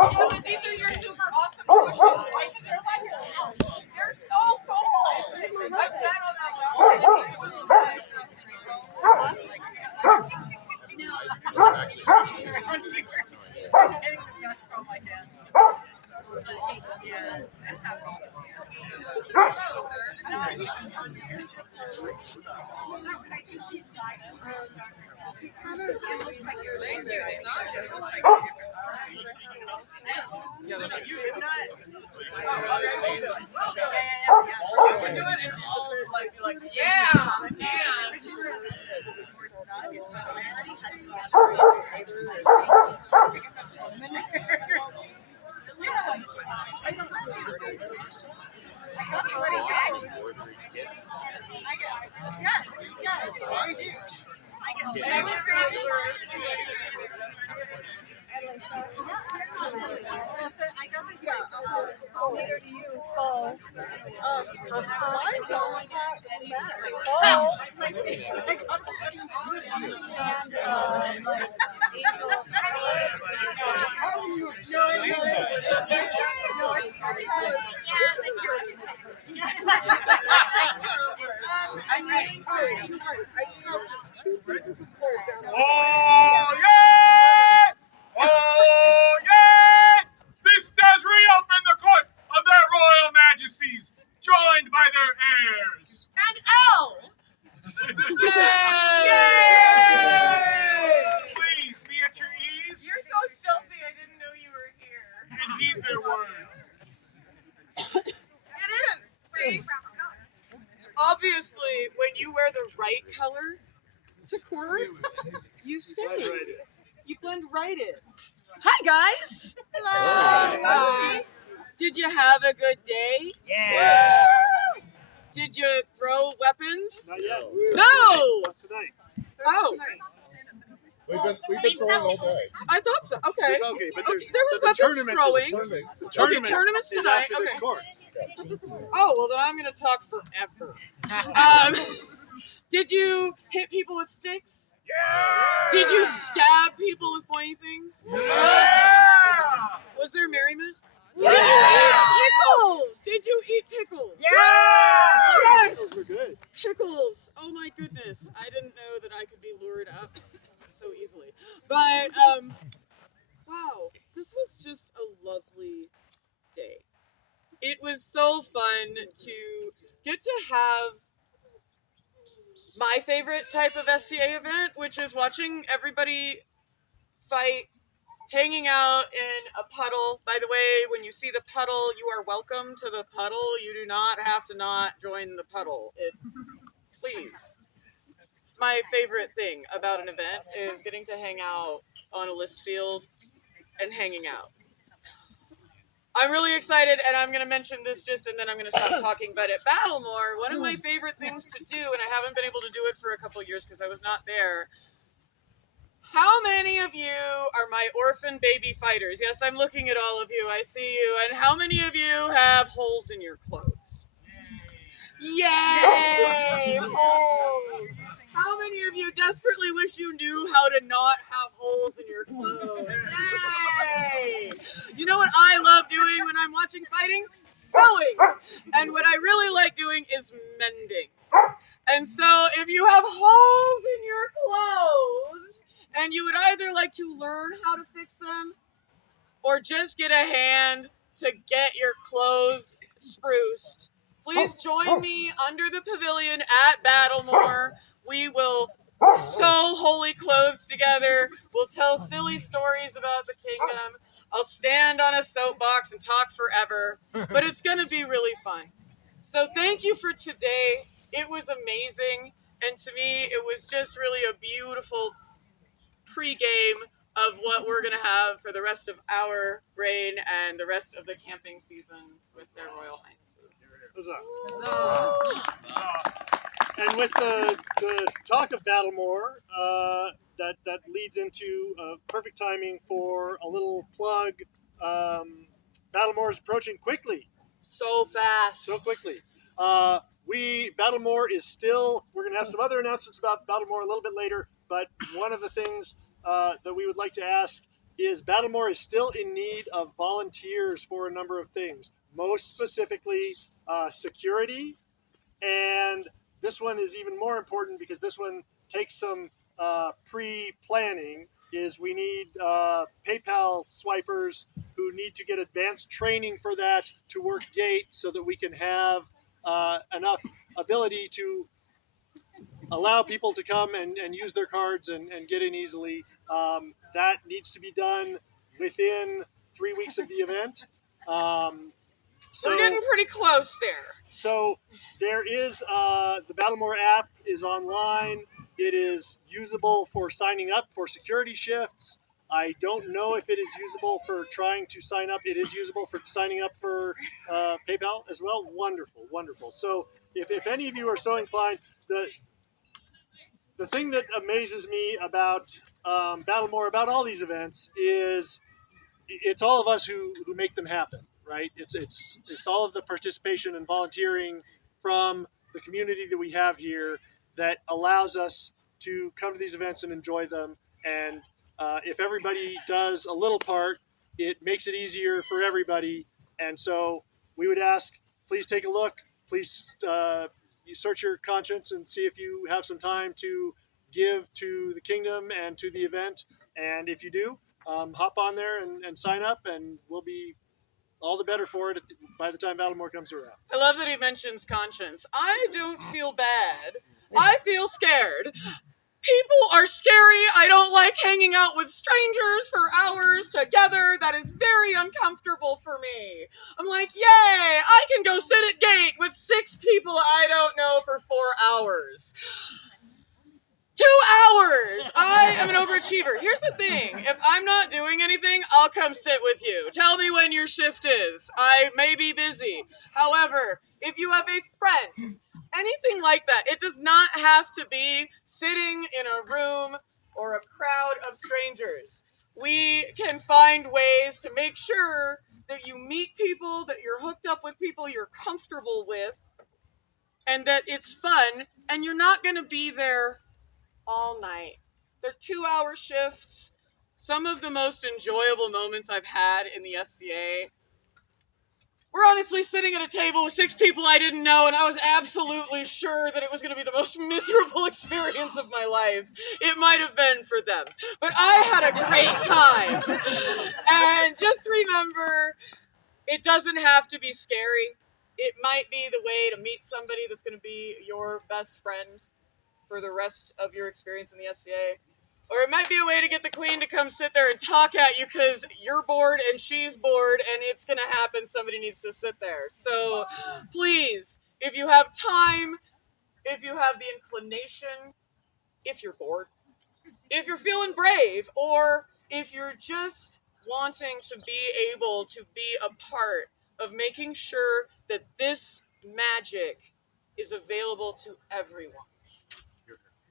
Yeah, but these are your super awesome questions. I should just take them out. They're so cool. I sat on that well. Thank you. Did not get it. No, you did not. Oh, okay, we'll do it. You can do it and all like be like, yeah, yeah. Oh yeah! Oh yeah! This does reopen the court of their royal majesties, joined by their heirs. And L. Yay! Please be at your ease You're so stealthy. I didn't know you were here. and heed their words. It is. See? Obviously, when you wear the right color to court, you stay. You blend right in. Hi, guys. Hello. Did you have a good day? Yeah. Did you throw weapons? Not yet. No. That's tonight. Oh, We've been throwing all day. I thought so. Okay. Okay, but there's There was but the weapons tournament throwing. Is, the Tournament. tournament tournament's is tonight, after this okay. court. Oh, well, then I'm going to talk forever. Did you hit people with sticks? Did you stab people with pointy things? Was there merriment? Did you eat pickles? Did you eat pickles? Yes! Those are good. Pickles. Oh my goodness. I didn't know that I could be lured up so easily. But, wow. This was just a lovely day. It was so fun to get to have my favorite type of SCA event, which is watching everybody fight, hanging out in a puddle. By the way, when you see the puddle, you are welcome to the puddle. You do not have to not join the puddle. Please. It's my favorite thing about an event is getting to hang out on a list field and hanging out. I'm really excited, and I'm going to mention this and then I'm going to stop talking, but at Battlemore, one of my favorite things to do, and I haven't been able to do it for a couple years because I was not there. How many of you are my orphan baby fighters? Yes, I'm looking at all of you. I see you. And how many of you have holes in your clothes? Yay! Holes! How many of you desperately wish you knew how to not have holes in your clothes? Yay! You know what I love doing when I'm watching fighting? Sewing! And what I really like doing is mending. And so if you have holes in your clothes, and you would either like to learn how to fix them, or just get a hand to get your clothes spruced, please join me under the pavilion at Battlemore. We will sew holy clothes together. We'll tell silly stories about the kingdom. I'll stand on a soapbox and talk forever, but it's going to be really fun. So thank you for today. It was amazing, and to me, it was just really a beautiful pre-game of what we're going to have for the rest of our reign and the rest of the camping season with their Royal Highnesses. And with the talk of Battlemore, that leads into perfect timing for a little plug. Battlemore is approaching quickly. So fast. So quickly. Battlemore is still, we're going to have some other announcements about Battlemore a little bit later, but one of the things that we would like to ask is Battlemore is still in need of volunteers for a number of things, most specifically security. And this one is even more important because this one takes some pre-planning. Is we need PayPal swipers who need to get advanced training for that to work gate so that we can have enough ability to allow people to come and use their cards and get in easily. That needs to be done within 3 weeks of the event. So We're getting pretty close there. so there is the Battlemore app is online. It is usable for signing up for security shifts. I don't know if it is usable for trying to sign up. It is usable for signing up for PayPal as well. Wonderful, wonderful. So if any of you are so inclined, the thing that amazes me about Battlemore, about all these events, is it's all of us who make them happen, right? It's all of the participation and volunteering from the community that we have here that allows us to come to these events and enjoy them. And if everybody does a little part, it makes it easier for everybody. And so we would ask, please take a look. Please you search your conscience and see if you have some time to give to the kingdom and to the event. And if you do, hop on there and sign up, and we'll be all the better for it by the time Battlemore comes around. I love that he mentions conscience. I don't feel bad. I feel scared. People are scary. I don't like hanging out with strangers for hours together. That is very uncomfortable for me. I'm like, yay, I can go sit at gate with 6 people I don't know for 4 hours. 2 hours! I am an overachiever. Here's the thing. If I'm not doing anything, I'll come sit with you. Tell me when your shift is. I may be busy. However, if you have a friend, anything like that, it does not have to be sitting in a room or a crowd of strangers. We can find ways to make sure that you meet people, that you're hooked up with people you're comfortable with, and that it's fun, and you're not going to be there all night. They're 2-hour shifts. Some of the most enjoyable moments I've had in the SCA were honestly sitting at a table with 6 people I didn't know, and I was absolutely sure that it was going to be the most miserable experience of my life. It might have been for them, but I had a great time. And just remember, it doesn't have to be scary. It might be the way to meet somebody that's going to be your best friend for the rest of your experience in the SCA. Or it might be a way to get the queen to come sit there and talk at you because you're bored and she's bored and it's going to happen. Somebody needs to sit there. So please, if you have time, if you have the inclination, if you're bored, if you're feeling brave, or if you're just wanting to be able to be a part of making sure that this magic is available to everyone,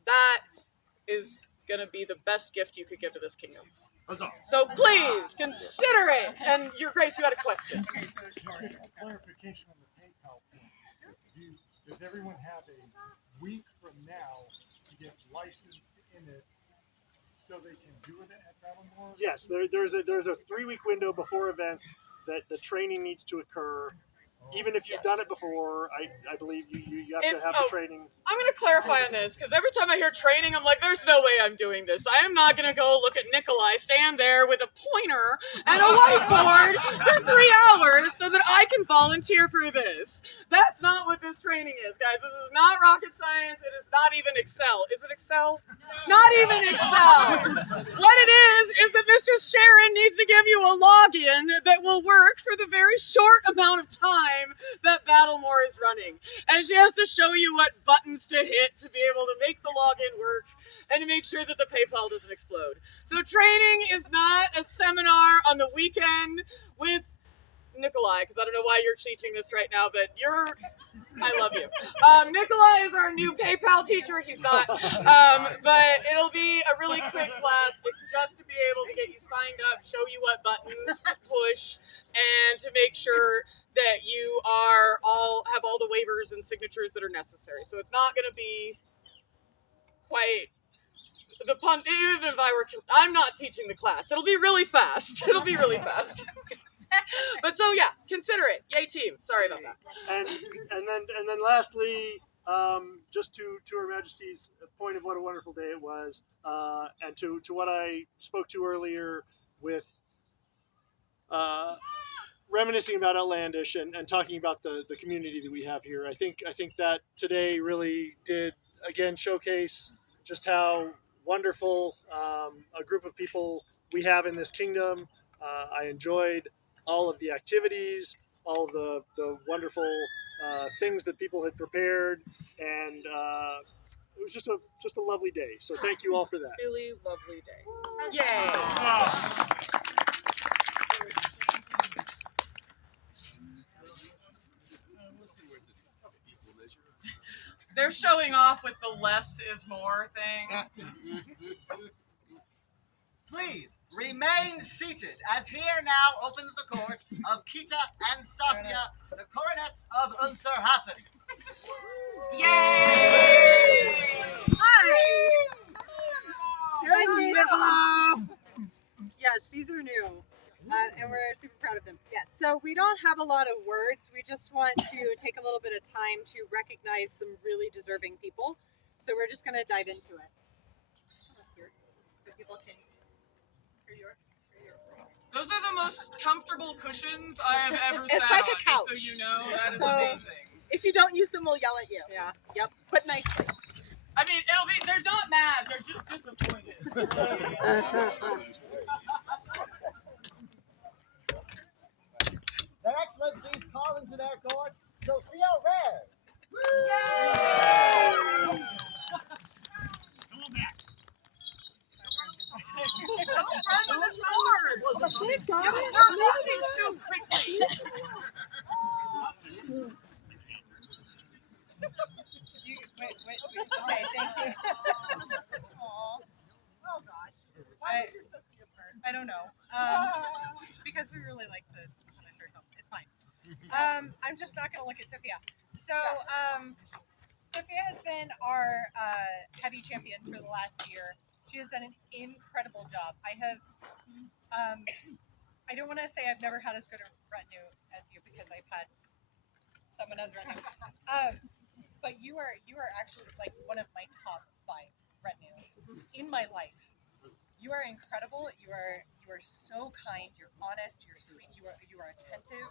that is going to be the best gift you could give to this kingdom. So please consider it. And Your Grace, you had a question. Clarification on the PayPal thing. Does everyone have a week from now to get licensed in it so they can do it at Battlemore? Yes, there's a 3-week window before events that the training needs to occur. Even if you've done it before, I believe you have to have the training. I'm going to clarify on this, because every time I hear training, I'm like, there's no way I'm doing this. I am not going to go look at Nikolai stand there with a pointer and a whiteboard for 3 hours so that I can volunteer for this. That's not what this training is, guys. This is not rocket science. It is not even Excel. Is it Excel? Not even Excel. What it is that Mr. Sharon needs to give you a login that will work for the very short amount of time that Battlemore is running. And she has to show you what buttons to hit to be able to make the login work and to make sure that the PayPal doesn't explode. So training is not a seminar on the weekend with Nikolai, because I don't know why you're teaching this right now, but I love you. Nikolai is our new PayPal teacher. He's not. But it'll be a really quick class. It's just to be able to get you signed up, show you what buttons to push, and to make sure that you have all the waivers and signatures that are necessary. So it's not going to be quite even if I'm not teaching the class. It'll be really fast. It'll be really fast. But so yeah, consider it. Yay team. Sorry about that. And then lastly, just to Her Majesty's point of what a wonderful day it was, and to what I spoke to earlier with reminiscing about Outlandish and talking about the community that we have here. I think that today really did again showcase just how wonderful a group of people we have in this kingdom. I enjoyed all of the activities, all of the wonderful things that people had prepared, and it was just a lovely day. So thank you all for that. Really lovely day. Yay! They're showing off with the less is more thing. Please remain seated as here now opens the court of Kita and Safia, the coronets of Unserhafen. Yay! Hi! Hello! Yes, these are new, and we're super proud of them. Yes, so we don't have a lot of words. We just want to take a little bit of time to recognize some really deserving people. So we're just going to dive into it. So people can hear your. Those are the most comfortable cushions I have ever It's sat like a on. couch. So you know that is So- amazing. If you don't use them, we'll yell at you. Yeah. Yep. But nicely. I mean, they're not mad. They're just disappointed. Their Excellencies call into their court Sophia Rare. Run with the sword. You're moving too quickly. Wait. Okay, thank you. Oh gosh. I don't know. Because we really like to punish ourselves. It's fine. I'm just not going to look at Sophia. So, Sophia has been our heavy champion for the last year. She has done an incredible job. I don't want to say I've never had as good a retinue as you because I've had someone as retinue. But you are actually like one of my top 5 retinue in my life. You are incredible. You are so kind. You're honest. You're sweet. You are attentive.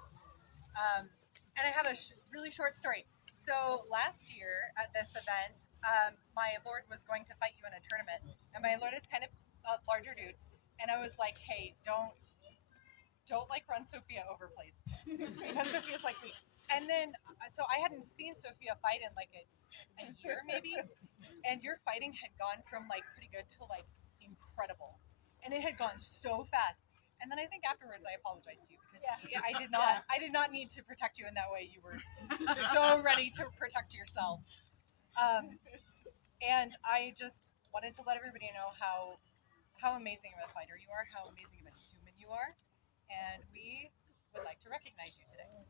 And I have a really short story. So last year at this event, my lord was going to fight you in a tournament, and my lord is kind of a larger dude, and I was like, hey, don't like run Sophia over, please, because Sophia's like weak. And then, so I hadn't seen Sophia fight in like a year maybe, and your fighting had gone from like pretty good to like incredible, and it had gone so fast. And then I think afterwards I apologized to you because I did not need to protect you in that way. You were so ready to protect yourself. And I just wanted to let everybody know how amazing of a fighter you are, how amazing of a human you are, and we would like to recognize you today.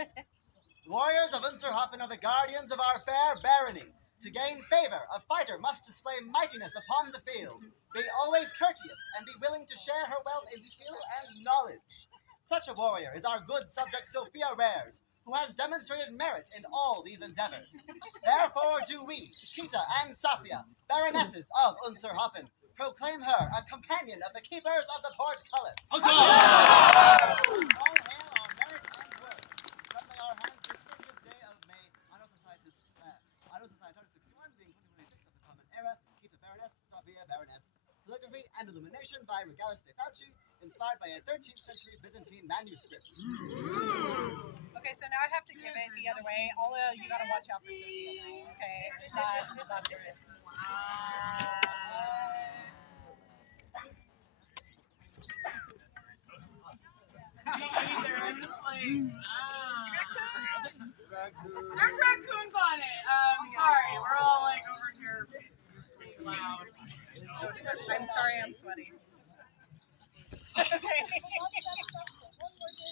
The warriors of Unserhafen are the guardians of our fair barony. To gain favor, a fighter must display mightiness upon the field, be always courteous, and be willing to share her wealth in skill and knowledge. Such a warrior is our good subject Sophia Rares, who has demonstrated merit in all these endeavors. Therefore do we, Kita and Safia, baronesses of Unserhafen, proclaim her a companion of the keepers of the portcullis. All hail our merit and worth. From our hands this 30th day of May, Anno Societas 61, being 2026 of the Common Era, Kita Baroness, Safia Baroness. Calligraphy and illumination by Regalis de Fauci, inspired by a 13th century Byzantine manuscript. Okay, so now I have to give it the other way. Although you gotta watch out for Sophia now. Okay, not good. There's raccoons on it. Sorry, we're all like over here being loud. I'm sorry, I'm sweaty. Okay.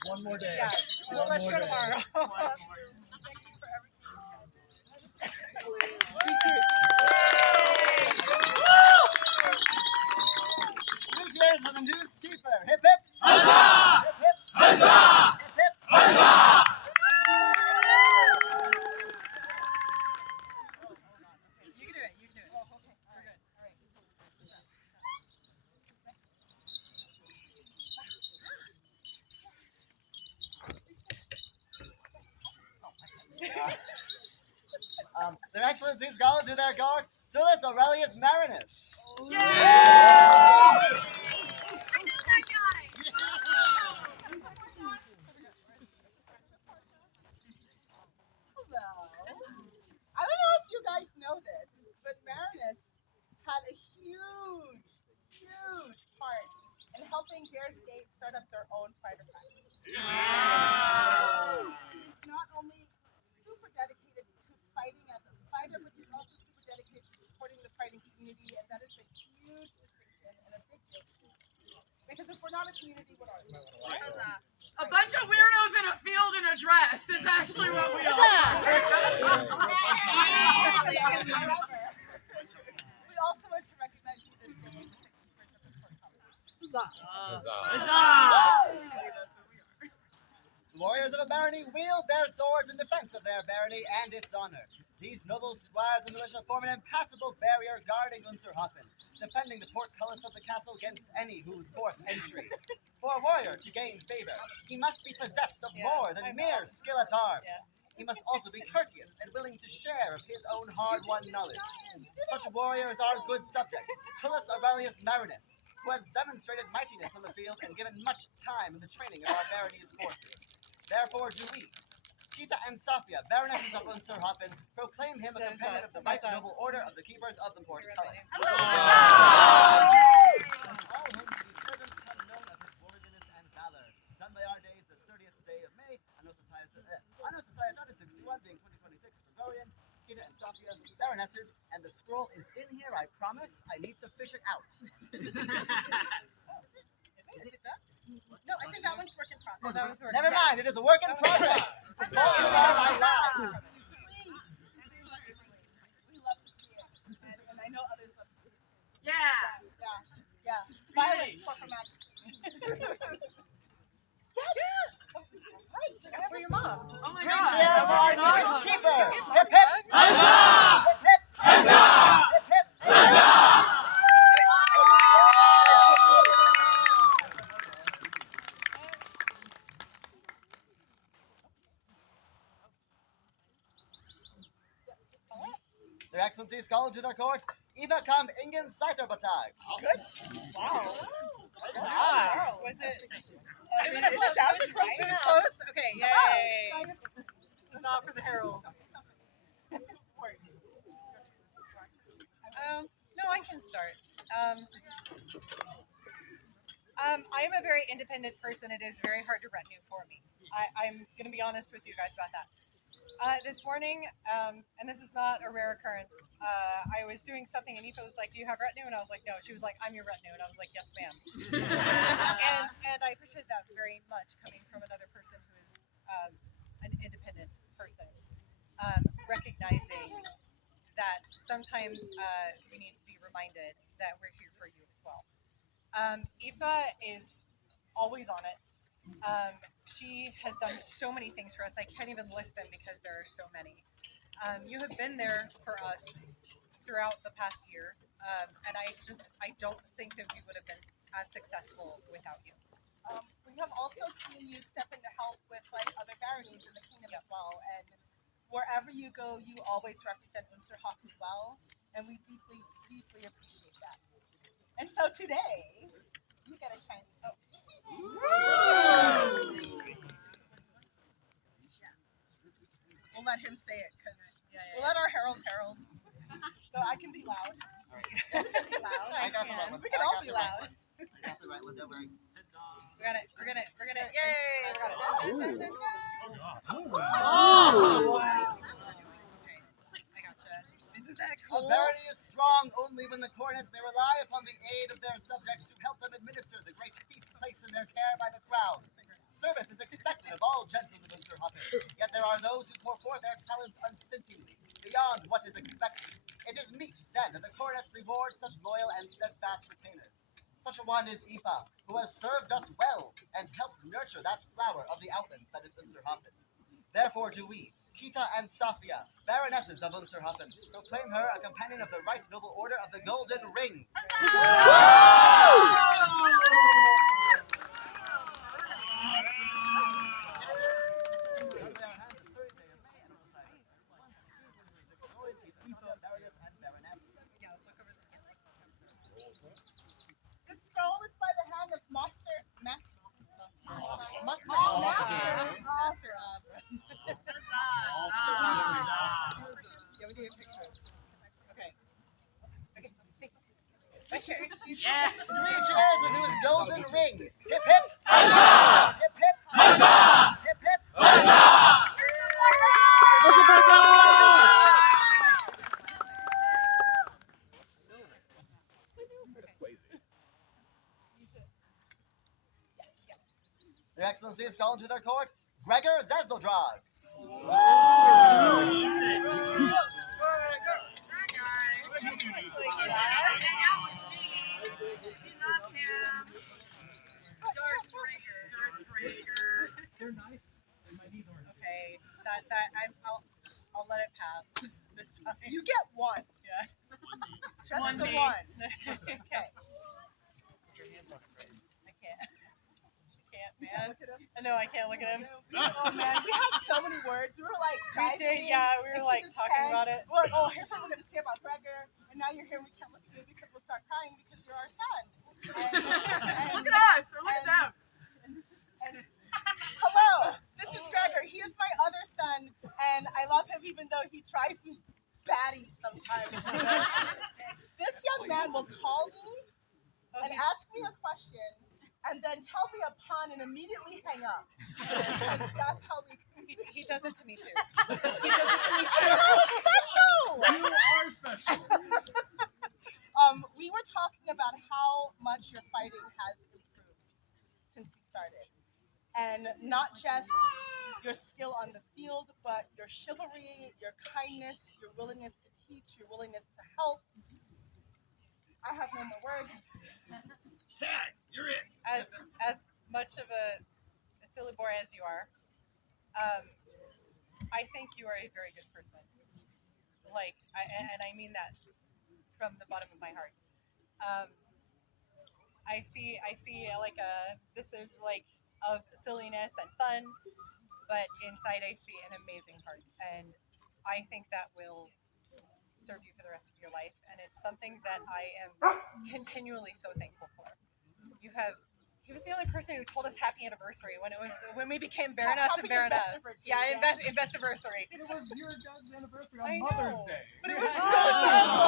One more day. Yeah, we'll let you go tomorrow. Their Excellencies call to their court, Tullus Aurelius Marinus. Hello. I don't know if you guys know this, but Marinus had a huge part in helping Bears Gate start up their own fighter practice. He's not only super dedicated to fighting as a fighter, but he's also super dedicated to supporting the fighting community, and that is a huge distinction and a big deal. Because if we're not a community, what are we? Right? A bunch of weirdos in a field in a dress is actually what we are. However, we also want to recognize you this day as the keepers of the court. The warriors of a barony wield their swords in defense of their barony and its honor. These noble squires and militia form an impassable barrier guarding Unserhofen, defending the portcullis of the castle against any who would force entry. For a warrior to gain favor, he must be possessed of more than mere skill at arms. He must also be courteous and willing to share of his own hard-won knowledge. Such a warrior is our good subject, Tullus Aurelius Marinus, who has demonstrated mightiness on the field and given much time in the training of our barony's forces. Therefore do we, Kita and Safia, Baronesses of Unserhofen, proclaim him a companion of the right noble order of the keepers of the portcullis. All whom to be present have known of his worthiness and valor. Done by our days, this 30th day of May, Anno Society 61, being 2026 Gregorian, Kita and Safia, Baronesses, and the scroll is in here, I promise. I need to fish it out. Is it done? No, I think that one's work in progress. Oh, that was work. Never mind, it is a work in progress. Please. We love to see it, and I know others love to see it. Yeah. Violence for her majesty. Yes. For your moms. Oh my Three god. cheers for our Oh, newest God. keeper. Hip hip. Huzzah! Hip hip. Huzzah! Hip hip. Huzzah! Their Excellencies call to their court, Eva kam ingen Seiterbatag. Good. Wow. Was it? It sounded close. It was close. Okay. Yay. Not for the Herald. No, I can start. I am a very independent person. It is very hard to retinue for me. I'm going to be honest with you guys about that. This morning, and this is not a rare occurrence, I was doing something and Aoife was like, do you have retinue? And I was like, no. She was like, I'm your retinue. And I was like, yes, ma'am. and I appreciate that very much coming from another person who is an independent person, recognizing that sometimes we need to be reminded that we're here for you as well. Aoife is always on it. She has done so many things for us. I can't even list them because there are so many. You have been there for us throughout the past year, and I don't think that we would have been as successful without you. We have also seen you step in to help with like other baronies in the kingdom as well, and wherever you go, you always represent Unserhofen well, and we deeply, deeply appreciate that. And so today, you get a shiny. We'll let him say it because we'll let our herald. So I can be loud. I got the right one. We can all be loud. I got the right one, don't worry. We're gonna, Yay! I got it. I gotcha. Isn't that A cool? barony is strong only when the cornets may rely upon the aid of their subjects to help them administer the great feats placed in their care by the crown. Service is expected of all gentles of Unserhofen, yet there are those who pour forth their talents unstintingly, beyond what is expected. It is meet, then, that the cornets reward such loyal and steadfast retainers. Such a one is Aoife, who has served us well and helped nurture that flower of the outland that is Unserhofen. Therefore do we, Kita and Safia, Baronesses of Unserhofen, proclaim her a companion of the right noble order of the Golden Ring. My cheers. Yeah. 3 cheers into his golden ring. Hip hip. Huzzah! Hip hip. Huzzah! Hip hip. Huzzah! Their Excellency is called to their court, Gregor Zezdodrag. They're nice. And my knees aren't. Okay, I'll let it pass this time. You get one. Yeah. Just One the me. one. Okay. I can't, man. No, I can't look at him. Oh man, we had so many words. We were like, We did, yeah. We were like talking about it. We're like, oh, here's what we're gonna say about Gregor, and now you're here. We can't look at you because we'll start crying because you're our son. And, Look at us, or look at them. and hello, this is Gregor. He is my other son, and I love him even though he tries me batty sometimes. This young man will call me and ask me a question, and then tell me a pun and immediately hang up. Because that's how we. He does it to me too. He does it to me too. Special. You are special. We were talking about how much your fighting has improved since you started, and not just your skill on the field, but your chivalry, your kindness, your willingness to teach, your willingness to help. I have no more words. Tag, you're in. As much of a silly boy as you are, I think you are a very good person. Like, and I mean that from the bottom of my heart. I see like this is like of silliness and fun, but inside I see an amazing heart, and I think that will serve you for the rest of your life, and it's something that I am continually so thankful for. He was the only person who told us happy anniversary when we became Baroness and Happy Baroness. Investiversary, Yeah, yeah. Investiversary. It was your dad's anniversary I on know, Mother's Day. but it was so terrible.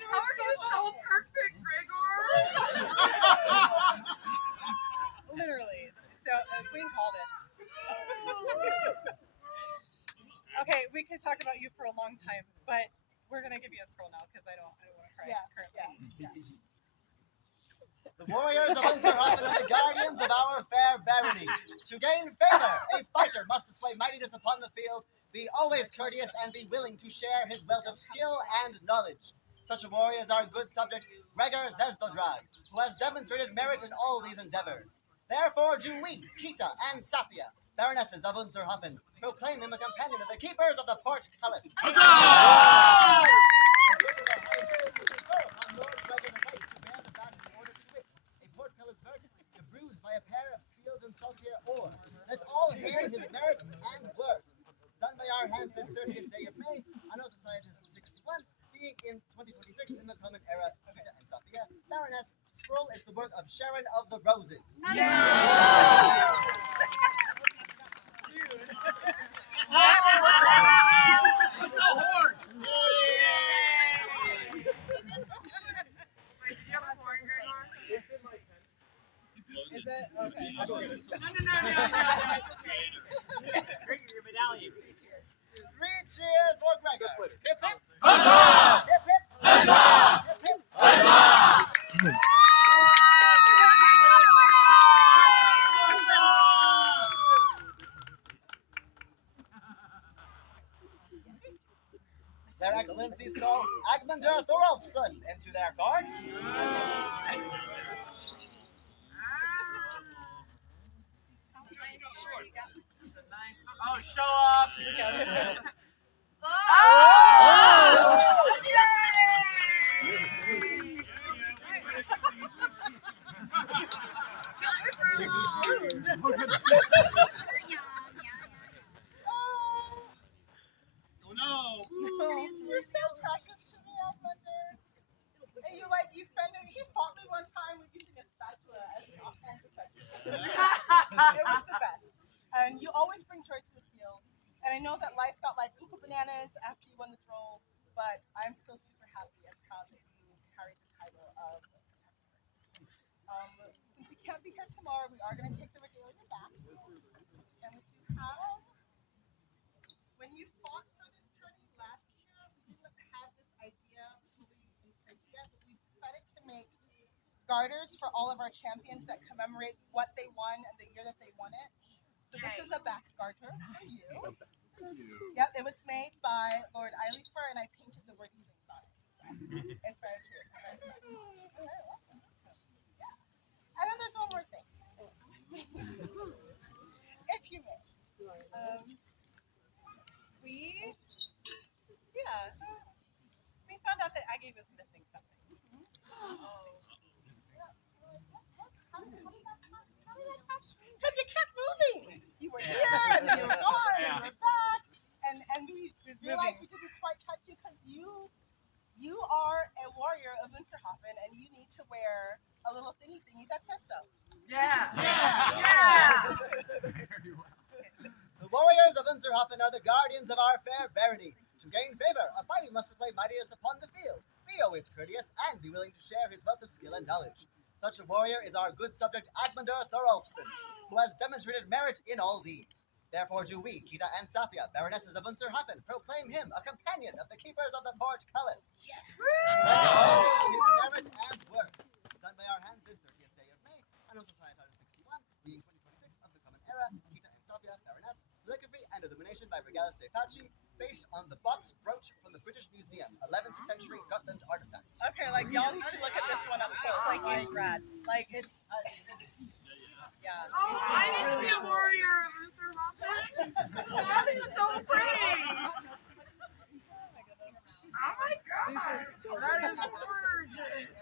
How are you so perfect, Gregor? Literally. So Queen called it. Okay, we could talk about you for a long time, but we're gonna give you a scroll now because I don't want to cry currently. The warriors of Unserhoffen are the guardians of our fair barony. To gain favor, a fighter must display mightiness upon the field, be always courteous, and be willing to share his wealth of skill and knowledge. Such a warrior is our good subject, Gregor Zezdodrag, who has demonstrated merit in all these endeavors. Therefore do we, Kita and Safia, Baronesses of Unserhoffen, proclaim him a companion of the keepers of the portcullis. Huzzah! By a pair of spears and saltier ore. Let's all hear his merit and worth. Done by our hands this 30th day of May, Anno Societis 61, being in 2026 in the common era, Kita and Safia, Baroness, scroll is the work of Sharon of the Roses. With the horn. Wait, did you have a horn, Gregor? It's in my tent. Is it? Okay. No. Bring your medallion. 3 cheers for Gregor. Hip hip. Huzzah! Hip hip. Huzzah! Hip hip. Huzzah! Their Excellencies call Agmundur Thorolfsson into their court. Oh, show off. Oh no! You're so precious to me, Agmundur. And you fought me one time with using a spatula as an offensive weapon. It was the best. And you always bring joy to the field. And I know that life got like cuckoo bananas after you won this role, but I'm still super happy and proud that you carried the tomorrow, we are going to take the regalia back. And we do have. When you fought for this tourney last year, we didn't have this idea fully in place yet, but we decided to make garters for all of our champions that commemorate what they won and the year that they won it. So this is a back garter for you. Yep, it was made by Lord Eilifer, and I painted the word things on it. So it's very true. Yeah. And then there's one more thing. If you may. We found out that Aggie was missing something. Because you kept moving. You were here, and then you were gone, and you were back. And we realized we didn't quite catch you because you are a warrior of Winterhofen, and you need to wear a little thingy that says so. Yeah. The warriors of Winterhofen are the guardians of our fair barony. To gain favor, a fighting must display mightiness upon the field, be always courteous, and be willing to share his wealth of skill and knowledge. Such a warrior is our good subject Agmundur Thorolfsson, who has demonstrated merit in all these. Therefore do we, Kita and Sapia, Baronesses of Winterhofen, proclaim him a companion of the keepers of the portcullis. Yes. His merit and work. Done by our hands this 30th day of May, and also Society 61, being 2026 of the Common Era, Kita and Sapia, Baroness, calligraphy and illumination by Regalis de Paci, based on the box brooch from the British Museum, 11th century Gotland artifact. Okay, like y'all need to look at this one up close. Like it's rad. Like it's yeah. I need to be a warrior of Winterhofen. That is so pretty. Oh my god. That is gorgeous.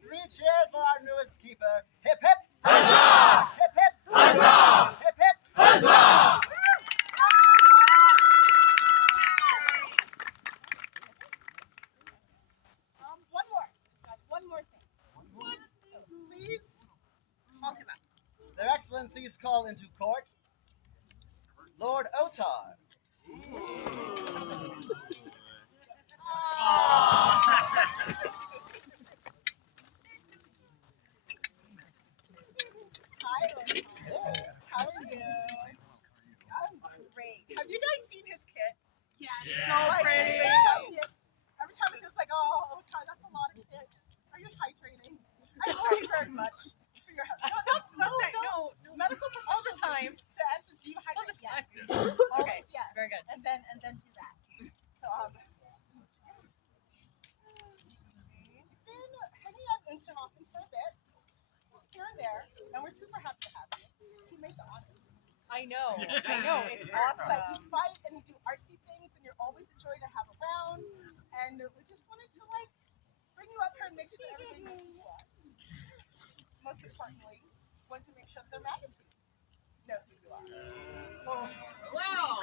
Three cheers for our newest keeper. Hip hip! Huzzah! Hip hip! Huzzah! Hip hip! Huzzah! One more thing. What? Please talk about. Their Excellencies call into court Lord Otar. Hi, Otar. How are you? I'm great. Have you guys seen his kit? Yeah. So pretty. Every time it's just like, oh, Otar, that's a lot of kit. Are you hydrating? I love you very much for your help. No. Medical all the time. The answer is, do you hydrate? All the time. Yes. Okay. Yes. Very good. And then do that. So you've been hanging out in Winterhofen for a bit, here and there, and we're super happy to have you. You made the honor. I know. It's awesome. Like you fight and you do artsy things, and you're always a joy to have around. And we just wanted to bring you up here and make sure that everybody knows who you are. Most importantly, wanted to make sure that their majesties know who you are. Wow.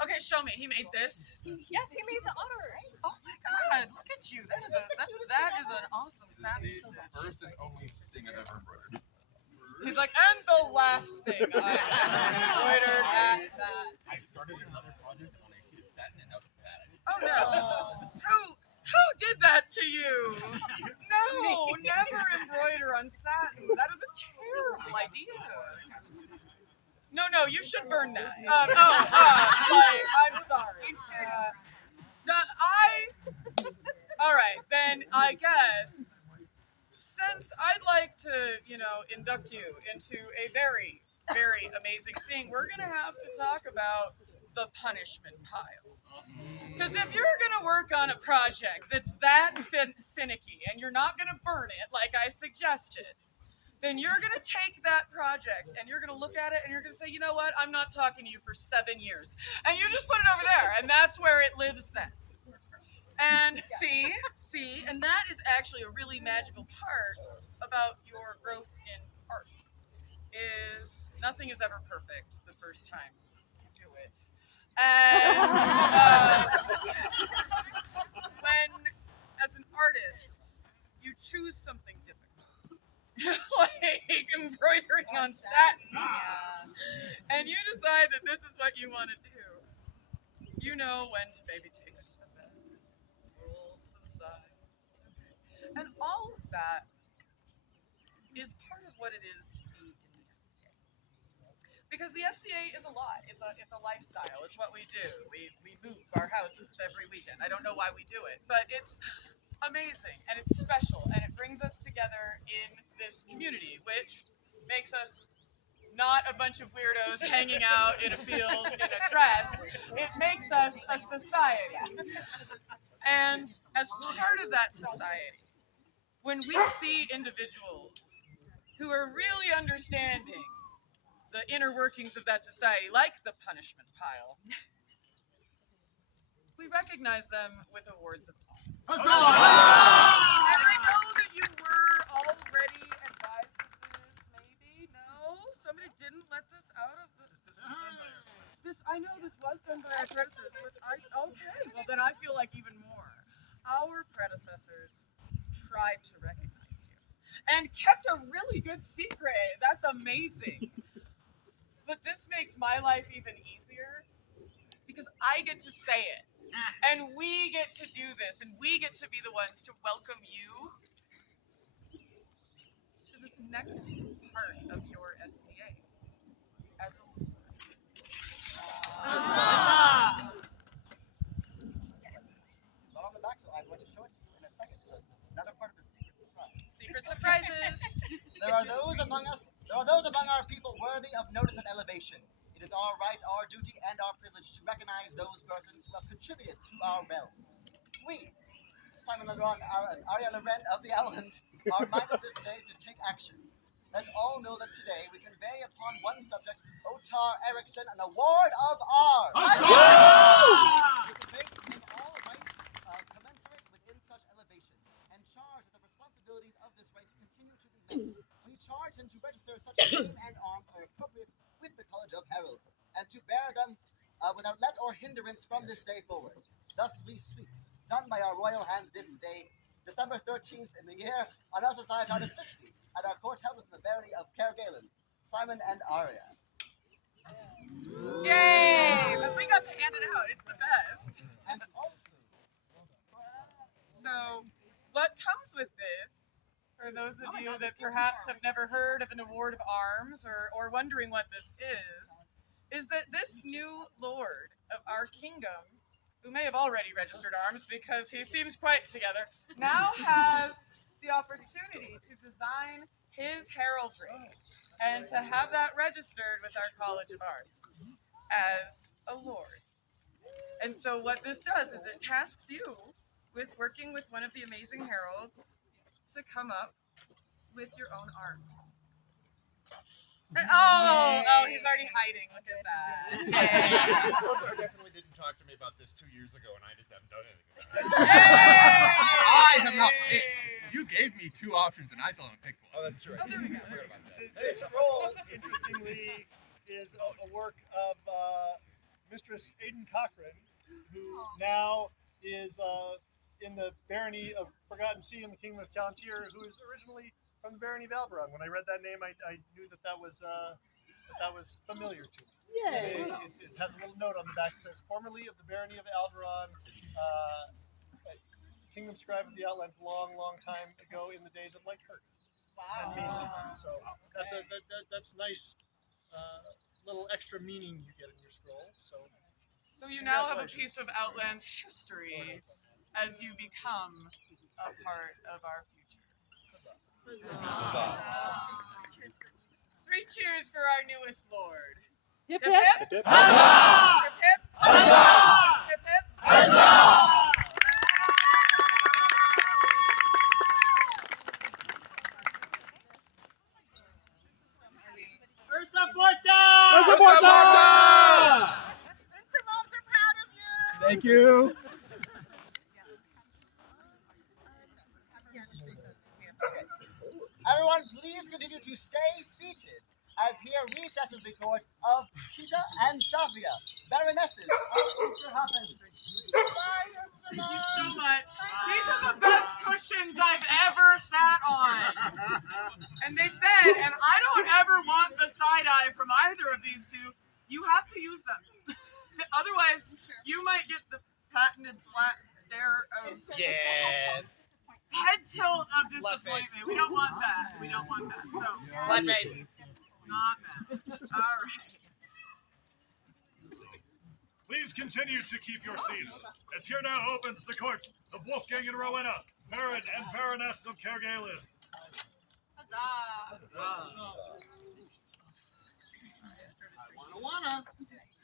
Okay, show me. He made this. Yes, he made the honor. Oh my god, look at you. That is an awesome satin It's the stitch. first and only thing I've ever embroidered. He's like, and the last thing I ever embroidered at that. I started another project on a sheet of satin and that was bad. Oh no. Who did that to you? No, never embroider on satin. That is a terrible idea. No, you should burn that. I'm sorry. All right, then I guess since I'd like to, induct you into a very, very amazing thing, we're gonna have to talk about the punishment pile. Because if you're gonna work on a project that's that finicky and you're not gonna burn it like I suggested, then you're gonna take that project and you're gonna look at it and you're gonna say, you know what, I'm not talking to you for 7 years. And you just put it over there, and that's where it lives then. And see, and that is actually a really magical part about your growth in art, is nothing is ever perfect the first time you do it. And when, as an artist, you choose something difficult, like embroidering on satin, Yeah. and you decide that this is what you want to do, you know when to maybe take it to the bed, roll to the side. It's okay. And all of that is part of what it is to be in the SCA. Because the SCA is a lot. It's a lifestyle. It's what we do. We move our houses every weekend. I don't know why we do it, but it's amazing and it's special and it brings us together in this community, which makes us not a bunch of weirdos hanging out in a field in a dress. It makes us a society. And as part of that society, when we see individuals who are really understanding the inner workings of that society, like the punishment pile, we recognize them with awards of honor. And I know that you were already advised of this, maybe? No? Somebody didn't let this out of the... I know this was done by our predecessors, but okay, well then I feel like even more. Our predecessors tried to recognize you and kept a really good secret. That's amazing. But this makes my life even easier because I get to say it. And we get to do this, and we get to be the ones to welcome you to this next part of your SCA as a lord. It's not on the back, so I'm going to show it to you in a second. Another part of the secret surprise. Secret surprises. There are those among our people worthy of notice and elevation. It is our right, our duty, and our privilege to recognize those persons who have contributed to our realm. We, Simon LeGrand, Arya Loren of the Allens, are minded this day to take action. Let all know that today we convey upon one subject, Otar Erickson, an award of ours. We convey to him all rights commensurate within such elevation, and charge that the responsibilities of this right continue to be met. We charge him to register such name and arms are appropriate with the College of Heralds, and to bear them without let or hindrance from this day forward. Thus we speak, done by our royal hand this day, December 13th in the year, on our society 60, at our court held within the barony of Cairgalen, Simon and Arya. Yay! But we got to hand it out. It's the best. And also, So, what comes with this, for those of you that perhaps have never heard of an award of arms or wondering what this is that this new lord of our kingdom, who may have already registered arms because he seems quite together, now has the opportunity to design his heraldry and to have that registered with our College of Arms as a lord. And so what this does is it tasks you with working with one of the amazing heralds to come up with your own arms. Oh, he's already hiding. Look at that. Yay. Otar definitely didn't talk to me about this 2 years ago, and I just haven't done anything about it. I have not picked. You gave me two options, and I still haven't picked one. Oh, that's true. Oh, there we go. I forgot about that. The scroll, interestingly, is a work of Mistress Aidan Cochran, who now is in the barony of Forgotten Sea in the Kingdom of Calontir, who is originally from the barony of Alberon. When I read that name, I knew that was familiar to me. yay! It has a little note on the back that says, formerly of the barony of Alberon, Kingdom scribe of the Outlands, long, long time ago in the days of Lycurgus. And meaning. So that's nice. Little extra meaning you get in your scroll. So you now have a piece of Outlands history as you become a part of our future. Three cheers for our newest lord. Hip Hip hip. hip. Huzzah! Hip hip. Hip hip. Windsor moms are proud of you. Thank you. Everyone, please continue to stay seated as here recesses the court of Kita and Safia, Baronesses of Unserhafen. Thank you so much. These are the best cushions I've ever sat on. And they said, and I don't ever want the side eye from either of these two, you have to use them. Otherwise, you might get the patented flat stare of Yeah. head tilt of disappointment. We don't want that. We don't want that. So, Flat face. not that. All right. Please continue to keep your seats, as here now opens the court of Wolfgang and Rowena, Baron and Baroness of Kerguelen. Wanna.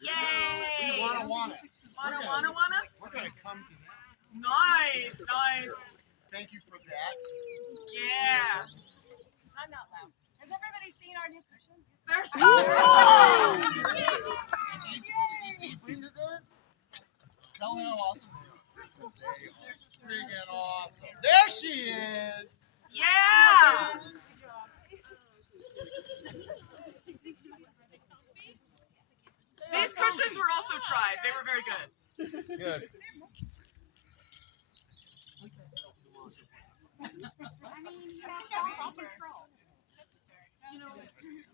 Yay! Wanna. Wanna? We're gonna come to that. Nice, nice. Thank you for that. Yeah. I'm not loud. Has everybody seen our new cushions? They're so cool! You see Brenda there? Tell me how awesome they are. They're friggin' awesome. There she is. Yeah! These cushions were also tried. They were very good. Good. You know,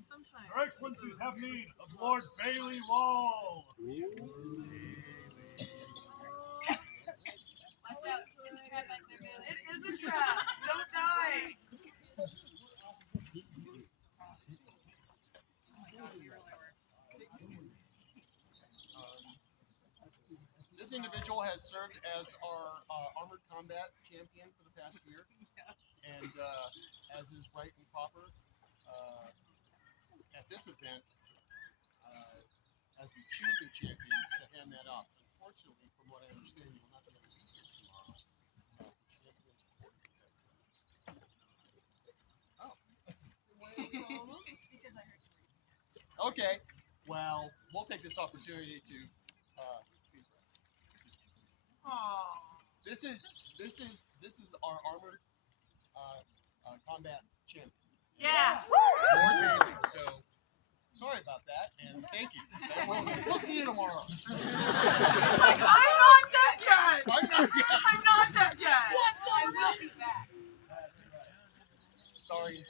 sometimes. Your Excellencies have need of Lord Bailey Wall. Watch out. It's a trap back there, man. It is a trap. Don't die. This individual has served as our armored combat champion for the past year, and as is right and proper at this event, as we choose the champions, to hand that off. Unfortunately, from what I understand, you're not going to be here tomorrow. Champions report. Oh. Okay. Well, we'll take this opportunity to. Aww. This is our armored combat champion, Yeah. Lord Bailey. So sorry about that, and thank you. And we'll see you tomorrow. It's like, I'm not dead yet. I'm not yet. I'm not dead yet. What's going on? I will be back. Sorry.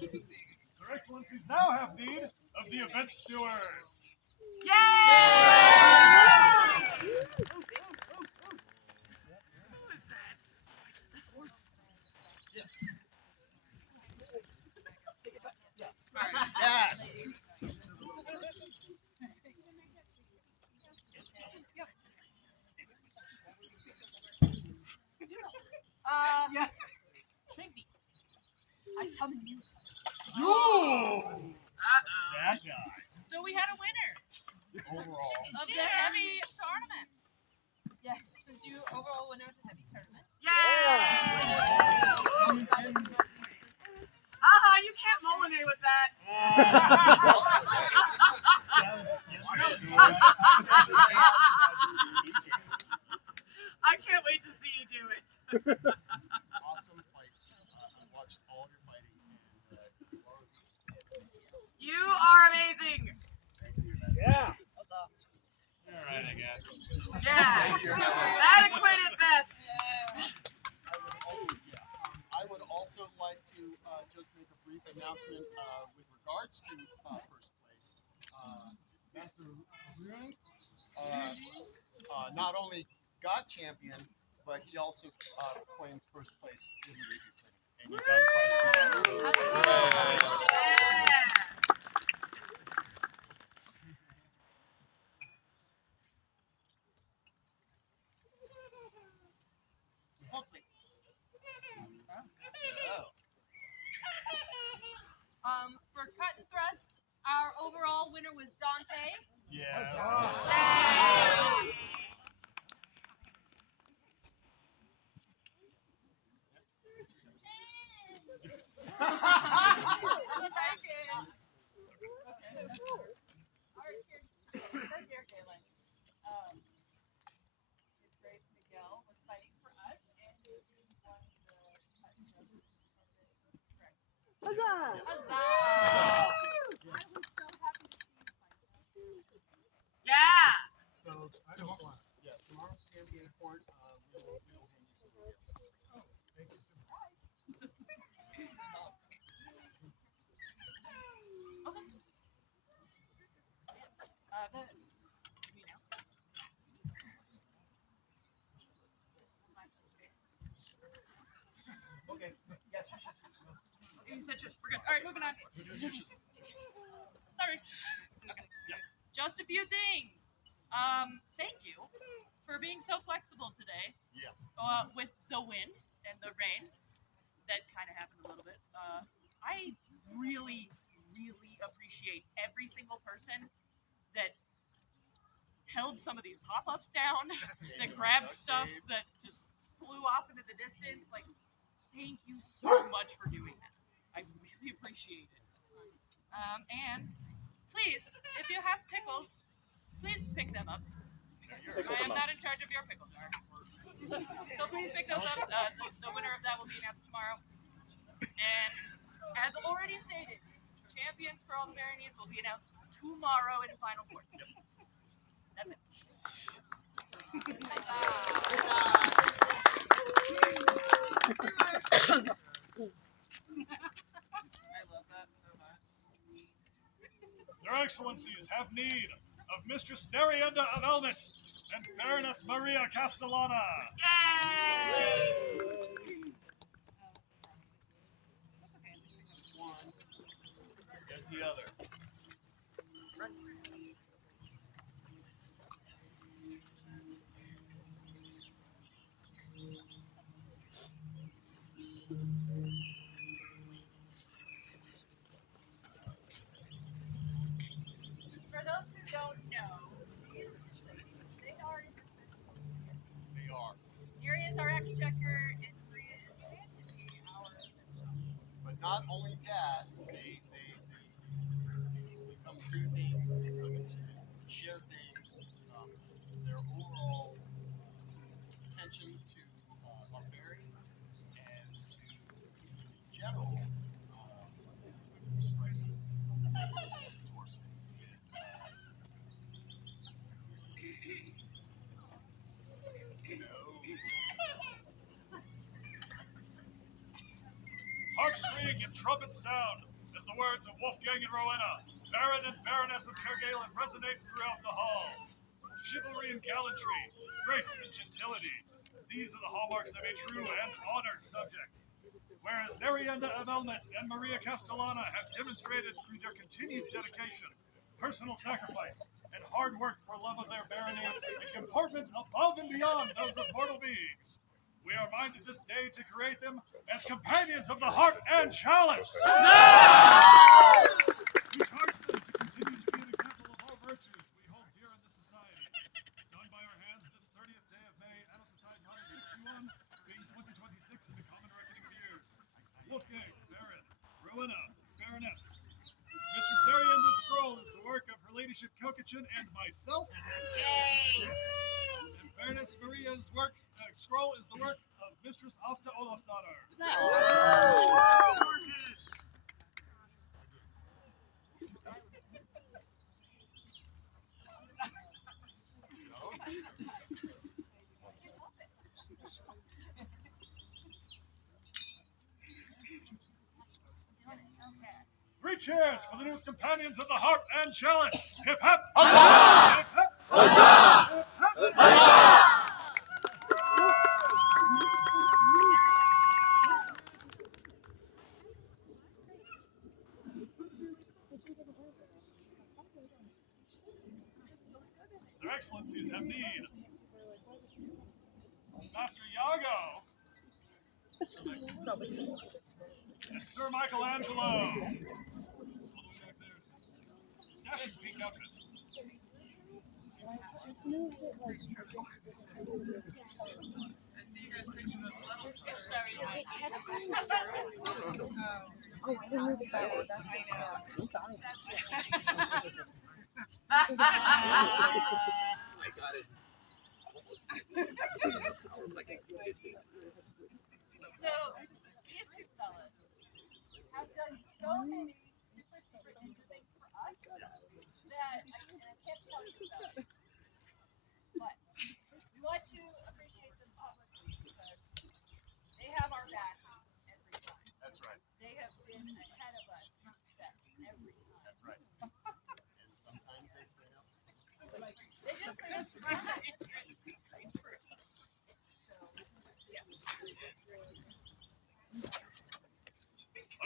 Your Excellencies now have need of the event stewards. Yay! Who is that? Yes. Yes. Trinity. I summoned you. Ooh, Uh-oh. that guy. So we had a winner Overall. of the heavy tournament. Yes, since you overall winner of the heavy tournament. Yay! You can't Molinet with that. I can't wait to see you do it. Awesome fights. I watched all your fighting. And, You are amazing. Yeah. All right, I guess. Yeah. Adequate at best. I would also like to just make a brief announcement with regards to first place. Master Rune not only got champion, but he also claimed first place in the Rapier Clinic. And you got a prize for that. Yeah. For cut and thrust, our overall winner was Dante. Yes. Yay. Yeah. So, Tomorrow's champion report, we will hand you some gifts. thank you so much. Sorry, moving on. Sorry. Okay. Yes. Just a few things. Thank you for being so flexible today. Yes. With the wind and the rain, that kind of happened a little bit. I really, really appreciate every single person that held some of these pop-ups down, that grabbed stuff that just flew off into the distance. Like, thank you so much for doing that. I really appreciate it. And please, if you have pickles, please pick them up. I am not in charge of your pickle jar. So please pick those up. The winner of that will be announced tomorrow. And as already stated, champions for all the Baronies will be announced tomorrow in Final Four. That's it. I love that so much. Your Excellencies have need of Mistress Nerienda of Elmet and Baroness Maria Castellana. One. There's the other. For those who don't know, these two ladies, they are indispensable. They are. Yuri is our exchequer, and Maria is Santity, our essential. But not only that, they come do things, they come and share things. Their overall attention to barbarian and to general strikes us torso. Harks ring and trumpets sound as the words of Wolfgang and Rowena, Baron and Baroness of Kergalen, resonate throughout the hall. Chivalry and gallantry, grace and gentility. These are the hallmarks of a true and honored subject. Whereas Nerienda of Elmet and Maria Castellana have demonstrated through their continued dedication, personal sacrifice, and hard work for love of their barony, a comportment above and beyond those of mortal beings. We are minded this day to create them as companions of the heart and chalice. We charge them to continue to be an example of all virtues we hold dear in this society. Done by our hands this 30th day of May, Anno Societatis 61, being 2026 in the common reckoning of years. Wolfgang, Baron, Rowena, Baroness. Mistress Nerienda's scroll is the work of Her Ladyship Kokachin and myself. Yay! And Baroness Maria's scroll is the work of Mistress Asta Olafsdottir. Three cheers for the newest companions of the heart and chalice. Hip hip! Huzzah! Hip hip! Huzzah! Hip hip! Huzzah! Their Excellencies have need. Master Iago and Sir Michelangelo. Dashing pink outfit. So, these two fellas have done so many super things for us that I can't tell you about it. But we want to appreciate them publicly because they have our backs every time. That's right. They have been ahead of us in steps every time. That's right. And sometimes they bring up. They just bring us surprises. So, yeah.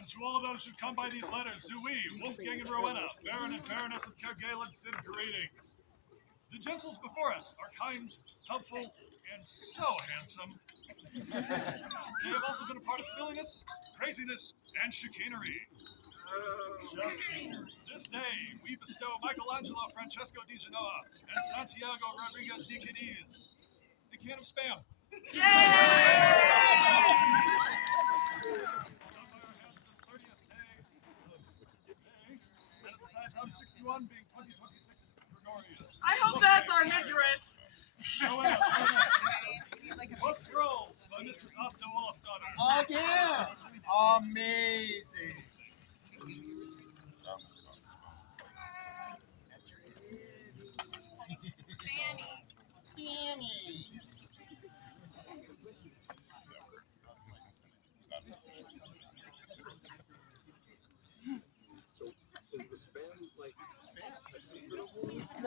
Unto all those who come by these letters, do we, Wolfgang and Rowena, Baron and Baroness of Kergalen, send greetings. The gentles before us are kind, helpful, and so handsome. They have also been a part of silliness, craziness, and chicanery. This day, we bestow Michelangelo Francesco Di Genoa and Santiago Rodriguez de Cadiz a can of Spam. Yay! Done by our hands this 30th day and a society on 61 being 2026 Gregorian. I hope that's our midriff. Rowena, Both Scrolls by Mistress Asta Olafsdottir. Oh yeah! Amazing.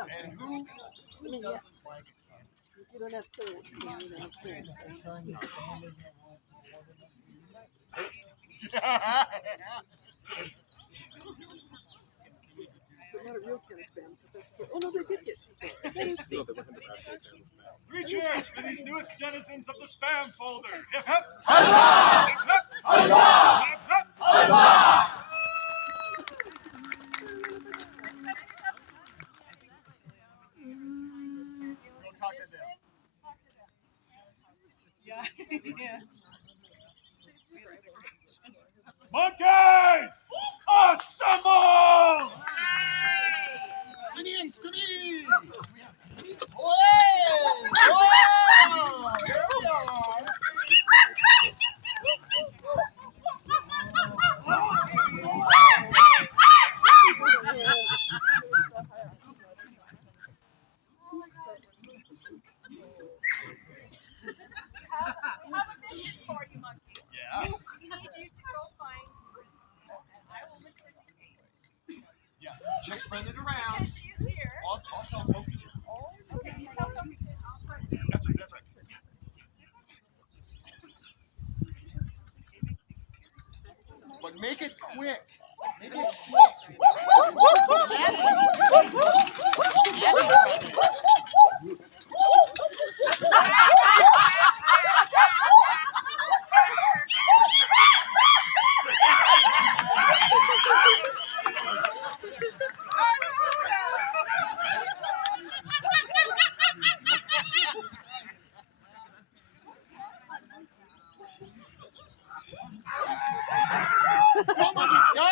And who doesn't like spam? You don't have to, I'm telling you, spam isn't a word for but not a real kind of spam. Oh no, they did get some. That is fake. 3 cheers for these newest denizens of the Spam folder. Hip hip! Huzzah! Hip hip! Huzzah! Hip hip! Huzzah! Go talk to them. Yeah. Yeah. Monkeys! Assemble! Singing, screaming! Have a mission for you, monkeys. Yeah. We need you to go find. I will whisper to Kate. Yeah. Just spread it around. Because she's here. I'll tell Pokey. Okay, you tell them. I'll start. That's right, that's right. But make it quick. Make it quick. Come on, let's go!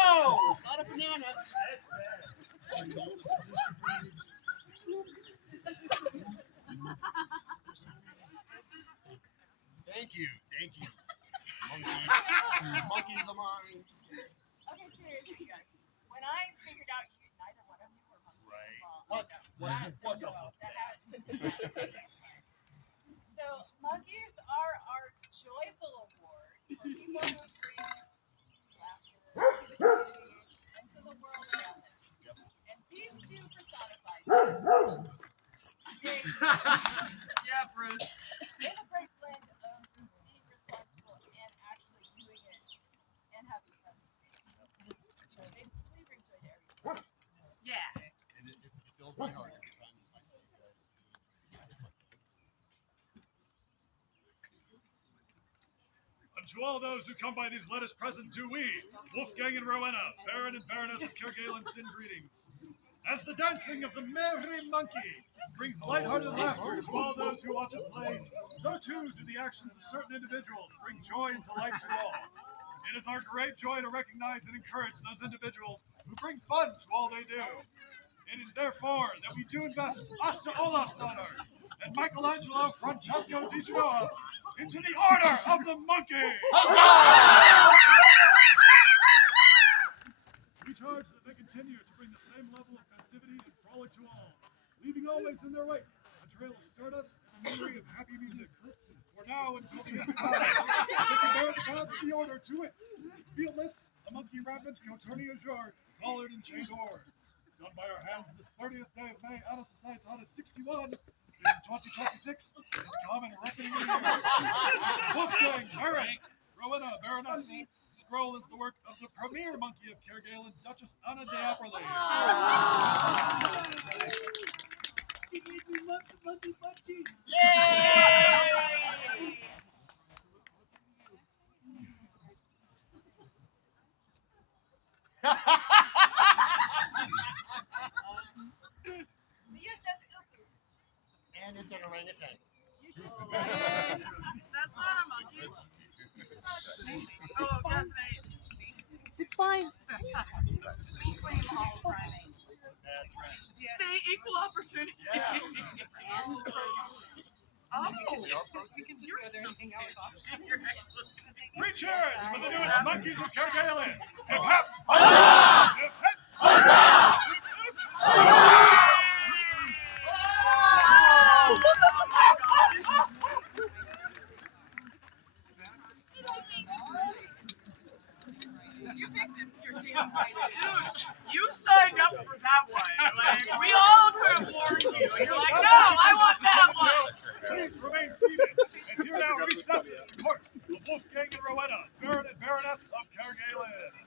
Not a banana. Thank you. Monkeys. Monkeys of mine. Okay, seriously, guys. When I figured out neither one of you were monkeys. Right. Well, What's up? that happened. So monkeys are our joyful award for people who bring laughter to the community and to the world around them. And these two personified Yeah, Bruce. they have a great blend of being responsible and actually doing it and having fun. So they bring joy to everyone. Yeah. And it fills my heart every time I see you guys. Unto all those who come by these letters present, do we, Wolfgang and Rowena, Baron and Baroness of Kergalen, send greetings. As the dancing of the merry monkey brings lighthearted laughter to all those who watch it play, so too do the actions of certain individuals bring joy and delight to all. It is our great joy to recognize and encourage those individuals who bring fun to all they do. It is therefore that we do invest Asta Olafsdottir and Michelangelo Francesco Di Genoa into the Order of the Monkey! We charge that they continue to bring the same level of festivity and frolic to all, leaving always in their wake a trail of stardust and a memory of happy music. For now, until the end of time, they can bear the gods of the order to it. Fieldless, a monkey rampant, coturni azure, collared and chained or. Done by our hands this 30th day of May, out of Societatis 61, in 2026, in common reckoning of years. Wolfgang, Baron, Rowena, Baroness, Scroll is the work of the premier monkey of Cairgalen, Duchess Anna de Apperley. And it's an orangutan. That's not a monkey. Oh, that's right. It's fine. That's right. Say equal opportunity. Yes. Oh, We can just go there and hang out with Austin. you're excellent. 3 cheers for the newest monkeys of Cairgalen. Hip hop! Hip hop! Oh my god. Dude, you signed up for that one. Like, we all could have warned you. And you're like, no, I want that one. Please remain seated as here now recesses the court of Wolfgang and Rowena, Baron and Baroness of Cairgalen.